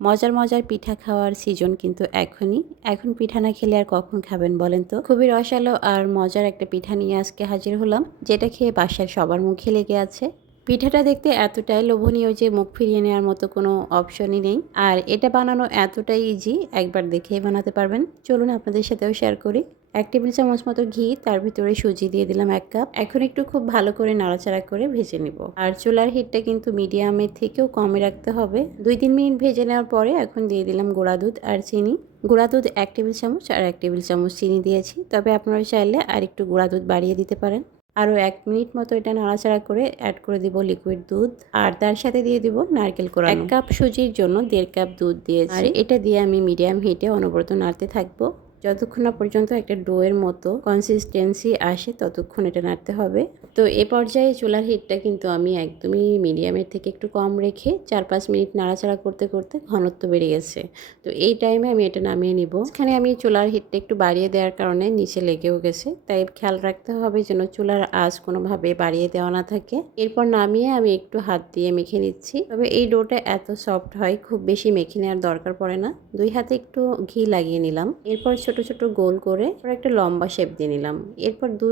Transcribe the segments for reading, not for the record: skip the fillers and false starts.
মজার মজার পিঠা খাওয়ার সিজন কিন্তু এখনই। এখন পিঠা না খেলে আর কখন খাবেন বলেন তো? খুবই রসালো আর মজার একটা পিঠা নিয়ে আজকে হাজির হলাম, যেটা খেয়ে বাসার সবার মুখে লেগে আছে। পিঠাটা দেখতে এতটাই লোভনীয় যে মুখ ফিরিয়ে নেওয়ার মতো কোনো অপশনই নেই। আর এটা বানানো এতটাই ইজি, একবার দেখেই বানাতে পারবেন। চলুন আপনাদের সাথেও শেয়ার করি। 1 টেবিল চামচ মতো ঘি, তার ভিতরে সুজি দিয়ে দিলাম 1 কাপ। এখন একটু খুব ভালো করে নাড়াচাড়া করে ভেজে নিব। আর চুলার হিটটা কিন্তু মিডিয়ামের থেকেও কমে রাখতে হবে। 2-3 মিনিট ভেজে নেওয়ার পরে এখন দিয়ে দিলাম গুঁড়া দুধ আর চিনি। গুঁড়া দুধ 1 টেবিল চামচ আর 1 টেবিল চামচ চিনি দিয়েছি, তবে আপনারা চাইলে আর একটু গুঁড়া দুধ বাড়িয়ে দিতে পারেন। আরও 1 মিনিট মতো এটা নাড়াচাড়া করে অ্যাড করে দিব লিকুইড দুধ, আর তার সাথে দিয়ে দিব নারকেল কোরানো। 1 কাপ সুজির জন্য 1.5 কাপ দুধ দিয়েছি। আর এটা দিয়ে আমি মিডিয়াম হিটে অনবরত নাড়তে থাকবো যতক্ষণ না পর্যন্ত একটা ডোয়ের মতো কনসিস্টেন্সি আসে, ততক্ষণ এটা নাড়তে হবে। তো এ পর্যায়ে চুলার হিটটা কিন্তু আমি একদমই মিডিয়ামের থেকে একটু কম রেখে 4-5 মিনিট নাড়াচাড়া করতে করতে ঘনত্ব বেড়ে গেছে। তো এই টাইমে আমি এটা নামিয়ে নিব। এখানে আমি চুলার হিটটা একটু বাড়িয়ে দেওয়ার কারণে নিচে লেগেও গেছে, তাই খেয়াল রাখতে হবে যেন চুলার আঁচ কোনোভাবে বাড়িয়ে দেওয়া না থাকে। এরপর নামিয়ে আমি একটু হাত দিয়ে মেখে নিচ্ছি। তবে এই ডোটা এত সফট হয়, খুব বেশি মেখে নেওয়ার দরকার পড়ে না। 2 হাতে একটু ঘি লাগিয়ে নিলাম। এরপর ছোট ছোট গোল করে একটা লম্বা শেপ দিয়ে নিলাম। এরপর 2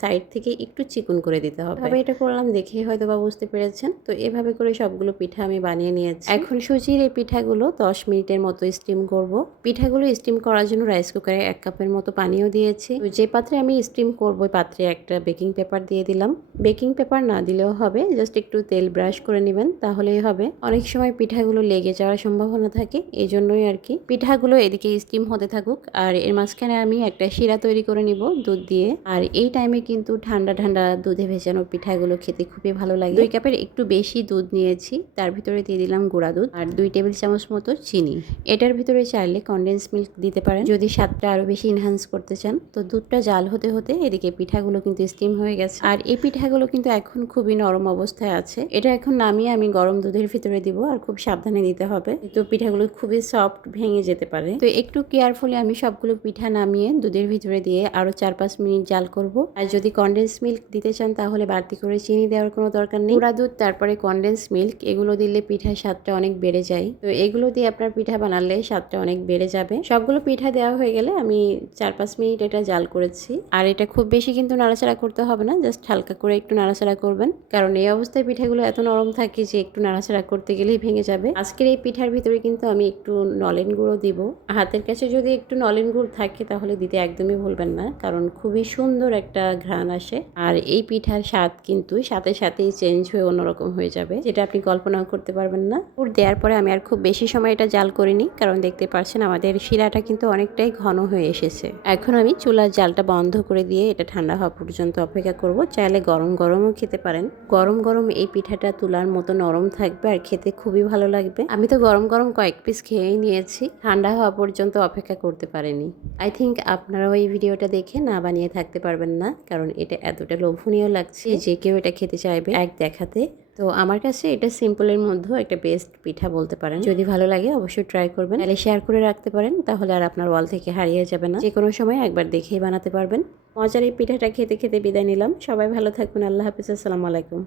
সাইড থেকে একটু চিকন করে দিতে হবে। তবে এটা করলাম দেখে হয়তো বা বুঝতে পেরেছেন। তো এভাবে করে সবগুলো পিঠা আমি বানিয়ে নিয়েছি। এখন সুজির এই পিঠাগুলো 10 মিনিটের মতো স্টিম করব। পিঠাগুলো স্টিম করার জন্য রাইস কুকারে 1 কাপের মতো পানিও দিয়েছি। তো যে পাত্রে আমি স্টিম করব ওই পাত্রে একটা বেকিং পেপার দিয়ে দিলাম। বেকিং পেপার না দিলেও হবে, জাস্ট একটু তেল ব্রাশ করে নেবেন, তাহলেই হবে। অনেক সময় পিঠাগুলো লেগে যাওয়ার সম্ভাবনা থাকে, এই জন্যই আর কি। পিঠাগুলো এদিকে স্টিম হতে থাকুক, আর এর মাঝখানে আমি একটা শিরা তৈরি করে নিব দুধ দিয়ে। আর এই টাইমে কিন্তু ঠান্ডা ঠান্ডা দুধে ভেজানো পিঠাগুলো খেতে খুবই ভালো লাগে। 2 কাপের একটু বেশি দুধ নিয়েছি, তার ভিতরে দিয়ে দিলাম গুঁড়া দুধ আর 2 টেবিল চামচ মতো চিনি। এটার ভিতরে চাইলে কনডেন্স মিল্ক দিতে পারেন যদি স্বাদটা আরো বেশি ইনহ্যান্স করতে চান। তো দুধটা জাল হতে হতে এদিকে পিঠাগুলো কিন্তু স্টিম হয়ে গেছে। আর এই পিঠাগুলো কিন্তু এখন খুবই নরম অবস্থায় আছে। এটা এখন নামিয়ে আমি গরম দুধের ভিতরে দিব, আর খুব সাবধানে দিতে হবে, তো পিঠাগুলো খুবই সফট, ভেঙে যেতে পারে। তো একটু কেয়ারফুলি আমি সবগুলো পিঠা নামিয়ে দুধের ভিতরে দিয়ে আরো 4-5 মিনিট জাল করব। আর যদি কনডেন্স মিল্ক দিতে চান তাহলে বাড়তি করে চিনি দেওয়ার কোনো দরকার নেই। গুঁড়া দুধ তারপরে কনডেন্স মিল্ক এগুলো দিলে পিঠার স্বাদটা অনেক বেড়ে যায়। তো এগুলো দিয়ে আপনার পিঠা বানালে স্বাদটা অনেক বেড়ে যাবে। সবগুলো পিঠা দেওয়া হয়ে গেলে আমি 4-5 মিনিট এটা জাল করেছি। আর এটা খুব বেশি কিন্তু নাড়াচাড়া করতে হবে না, জাস্ট হালকা করে একটু নাড়াচাড়া করবেন, কারণ এই অবস্থায় পিঠাগুলো এত নরম থাকে যে একটু নাড়াচাড়া করতে গেলেই ভেঙে যাবে। আজকের এই পিঠার ভিতরে কিন্তু আমি একটু নলেন গুঁড়ো দিব। হাতের কাছে যদি একটু নলেন গুড় থাকে তাহলে দিতে একদমই ভুলবেন না, কারণ খুবই সুন্দর একটা ঘ্রাণ আসে। আর এই পিঠার স্বাদ কিন্তু সাথে সাথেই চেঞ্জ হয়ে অন্যরকম হয়ে যাবে, যেটা আপনি কল্পনাও করতে পারবেন না। গুড় দেওয়ার পরে আমি আর খুব বেশি সময় এটা জাল করিনি, কারণ দেখতে পাচ্ছেন আমাদের শিরাটা কিন্তু অনেকটাই ঘন হয়ে এসেছে। এখন আমি চুলার জালটা বন্ধ করে দিয়ে এটা ঠান্ডা হওয়া পর্যন্ত অপেক্ষা করব। চাইলে গরম গরমও খেতে পারেন। গরম গরম এই পিঠাটা তুলার মতো নরম থাকবে আর খেতে খুবই ভালো লাগবে। আমি তো গরম গরম কয়েক পিস খেয়েই নিয়েছি, ঠান্ডা হওয়া পর্যন্ত অপেক্ষা করতে পারেনি। আই থিঙ্ক আপনারাও এই ভিডিওটা দেখে না বানিয়ে থাকতে পারবেন না, কারণ এটা এতটা লোভনীয় লাগছে যে কেউ এটা খেতে চাইবে এক দেখাতে। তো আমার কাছে এটা সিম্পলের মধ্যেও একটা বেস্ট পিঠা বলতে পারেন। যদি ভালো লাগে অবশ্যই ট্রাই করবেন, তাহলে শেয়ার করে রাখতে পারেন, তাহলে আর আপনার ওয়াল থেকে হারিয়ে যাবে না। যে কোনো সময় একবার দেখেই বানাতে পারবেন। মজার এই পিঠাটা খেতে খেতে বিদায় নিলাম। সবাই ভালো থাকবেন। আল্লাহ হাফিজ। আসসালামু আলাইকুম।